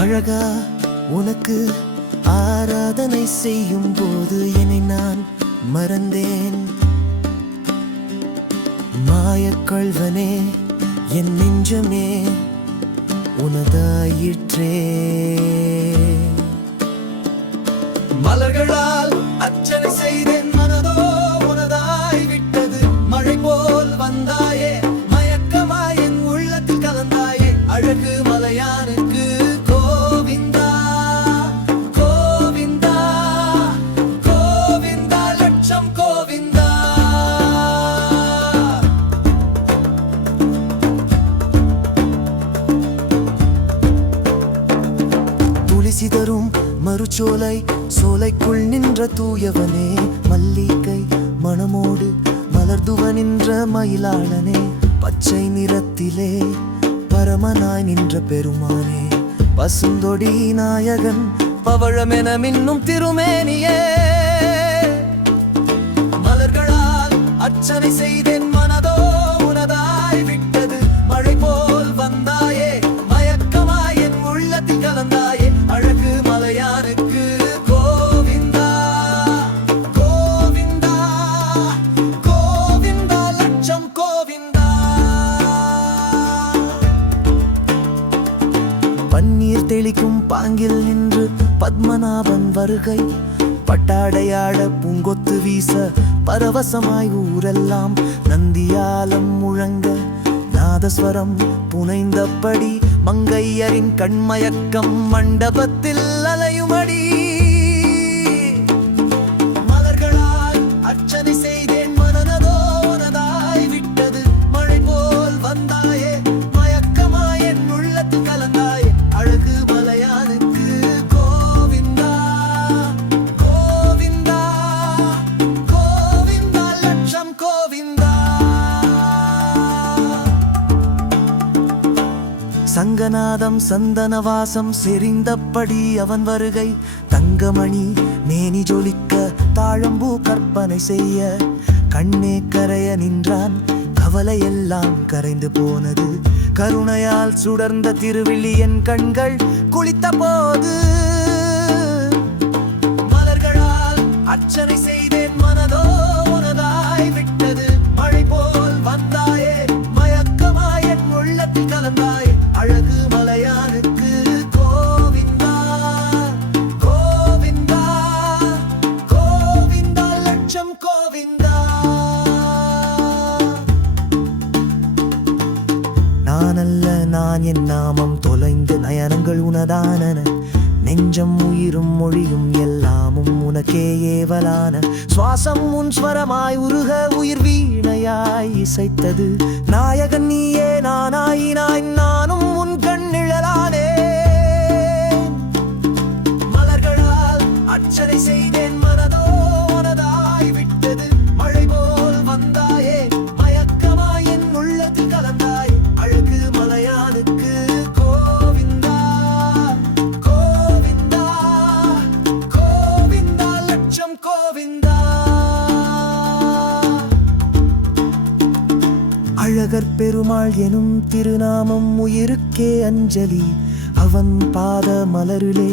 அழகா உனக்கு ஆராதனை செய்யும் போது என்னை நான் மறந்தேன். மாயக்கள்வனே என் நெஞ்சமே உனதாயிற்றே. மலர்களால் அர்ச்சனை செய்தேன், மனதோ உனதாய் விட்டது. மழை போல் வந்தாயே, மயக்கமாய் என் உள்ளத்தில் கலந்தாயே. அழகு மலையானுக்கு கோவிந்தா கோவிந்தா கோவிந்தா லட்சம் கோவிந்தா. துளிசி தரும் மறுச்சோலை சோலைக்குள் நின்ற தூயவனே. மல்லிகை மணமோடு மலர்துவ நின்ற மயிலாளனே. பச்சை நிறத்திலே பரமனாய் நின்ற பெருமானே. பசுந்தொடி நாயகன் பவழமென மின்னும் திருமேனியே. மலர்களால் அர்ச்சனை செய்தேன், மனதோ உனதாய் விட்டது. மழை போல் வந்தாயே, மயக்கமாய் என் உள்ளத்தில் கலந்தாயே. அழகு மலையானுக்கு கோவிந்தா கோவிந்தா கோவிந்தா லட்சம் கோவிந்தா. பன்னீர் தெளிக்கும் பாங்கில் நின்று பத்மநாபன் வருகை. பட்டாடையாட பூங்கொத்து வீச பரவசமாய் ஊரெல்லாம். நந்தியாலம் முழங்க நாதஸ்வரம் புனைந்தபடி மங்கையரின் கண்மயக்கம் மண்டபத்தில் அலையுமடி. மலர்களால் அர்ச்சனை செய்தேன், மனதோ உனதாய் விட்டது. மழை போல் வந்தாயே, மயக்கமாய் என் உள்ளத்தில் கலந்தாயே. அழகு மலையானுக்கு கோவிந்தா கோவிந்தா கோவிந்தா லட்சம் கோவிந்தா. சங்கநாதம் சந்தனவாசம் செறிந்தபடி அவன் வருகை. தங்கமணி மேனி ஜொலிக்க தாழம்பூ கற்பனை செய்ய. கண்ணே கரைய நின்றான், கவலையெல்லாம் கரைந்து போனது. கருணையால் சுடர்ந்த திருவிழி என் கண்கள் குளித்த போது. மலர்களால் அர்ச்சனை செய்தேன், மனதோ உனதாய் விட்டது. மழை போல் வந்தாயே, மயக்கமாய் என் உள்ளத்தில் கலந்தாயே. அழகு மலையானுக்கு கோவிந்தா கோவிந்தா கோவிந்தா லட்சம் கோவிந்தா. நானல்ல நான் என் நாமம் தொலைந்து நயனங்கள் உனதானன. நெஞ்சம் உயிரும் மொழியும் எல்லாமும் உனக்கே ஏவலான. சுவாசம் உன் ஸ்வரமாய் உருக உயிர் வீணையாய் இசைத்தது. நாயகன் நீயே நானாயினாய், நானும் உன் கண்ணிழலானே. மலர்களால் அர்ச்சனை செய்தேன், மனதோ உனதாய் விட்டது. மழை போல் வந்தாயே, மயக்கமாய் என் உள்ளத்தில் கலந்தாய். அழகு மலையானுக்கு கோவிந்தா கோவிந்தா கோவிந்தா லட்சம் கோவிந்தா. அழகர் பெருமாள் எனும் திருநாமம் உயிருக்கே அஞ்சலி. அவன் பாத மலரிலே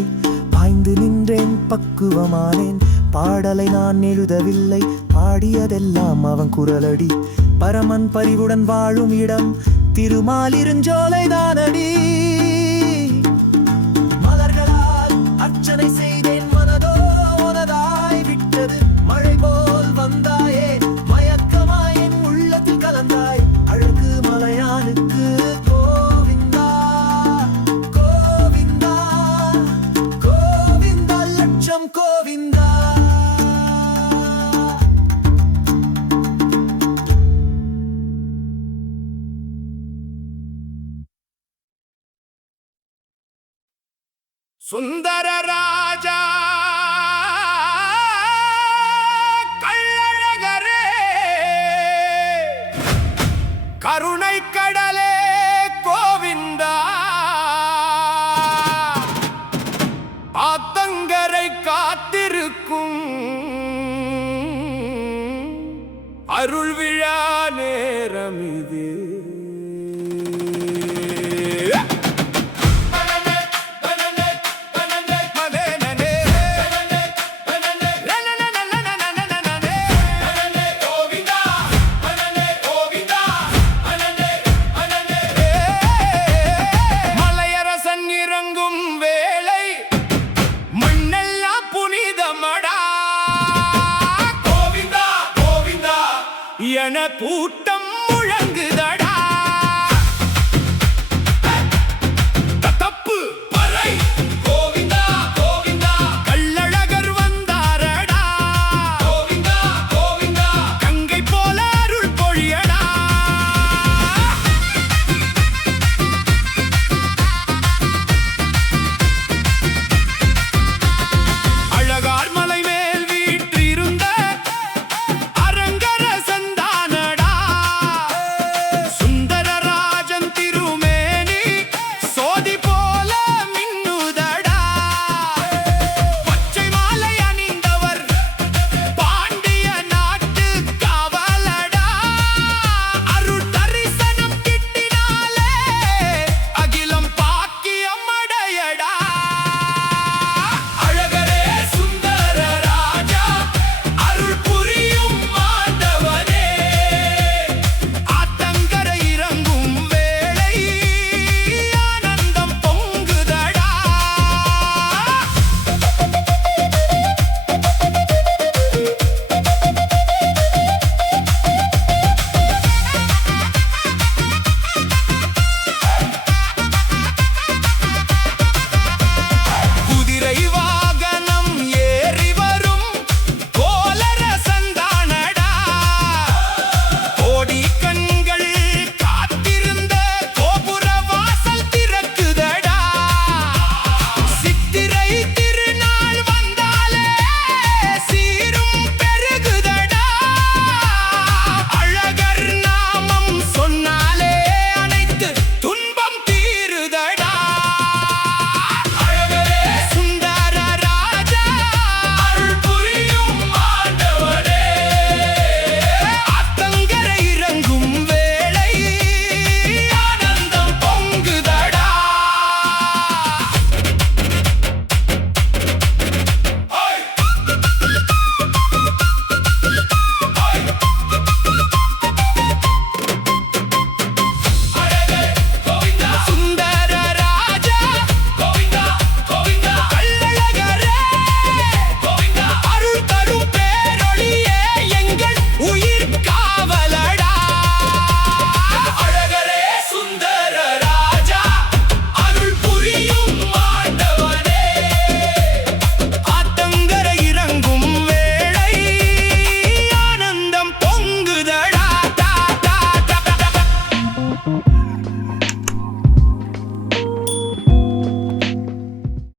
பாய்ந்து நின்றேன், பக்குவமானேன். பாடலை நான் எழுதவில்லை, பாடியதெல்லாம் அவன் குரலடி. பரமன் பரிவுடன் வாழும் இடம் திருமாலிருஞ்சோலை தானடி. மலர்களால் அர்ச்சனை செய்தேன், மனதோ உனதாய் விட்டது. மழை போல் வந்தாயே, மயக்கமாய் என் உள்ளத்தில் கலந்தாய். அழகு மலையானுக்கு கோவிந்தா கோவிந்தா கோவிந்தா லட்சம் கோவிந்தா. சுந்தர ராஜா கள்ளழகரே, கருணை கடலே கோவிந்தா. ஆத்தங்கரை காத்திருக்கும் அருள் விழா நேரம் இது. பூட்ட